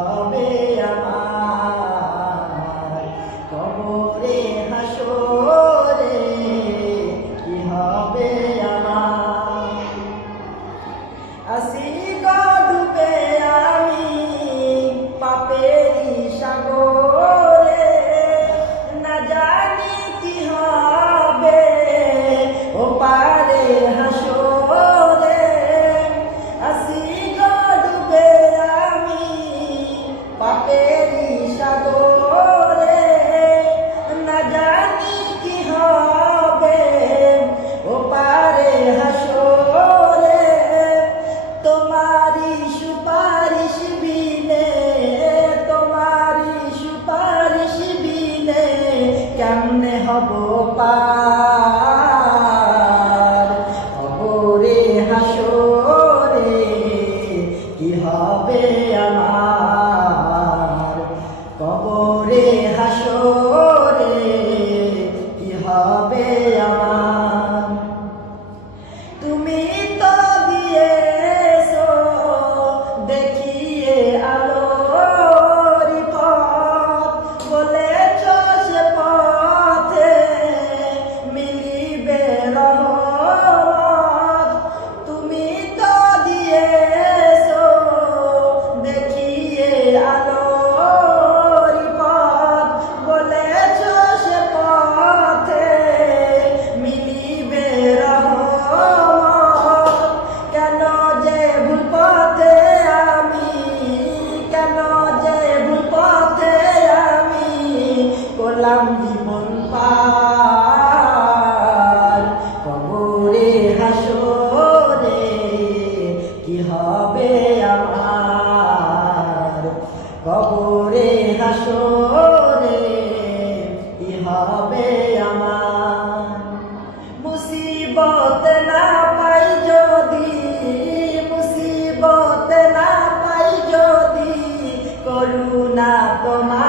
হবে আমার কবরে হাসরে কি হবে আমার আসি গো ডুবে আমি পাপেরই সাগরে না জানি কি হবে ও পারে হাসরে আসি গো ডুবে আমি পাপেরই সাগরে না জানি কি হবে ও পারে হাসরে তোমারি সুপারিশ বিনে কেমনে হব পার কবরে হাসরে কি হবে আমার কবরে হাসরে কি হবে আমার তুমি তো দিয়েছো দেখিয়ে আলোর পথ বলেছ সে পথে মিলিবে রহমত তুমি তো দিয়েছো দেখিয়ে আলোর পথ বলেছ সে পথে মিলিবে রহমত কেন যে ভুল পথে আমি করলাম জীবন পার কবরে হাসরে কি হবে আমার কবরে হাসরে কি হবে আমার মুসিবত না পাই যদি করুণা তোমার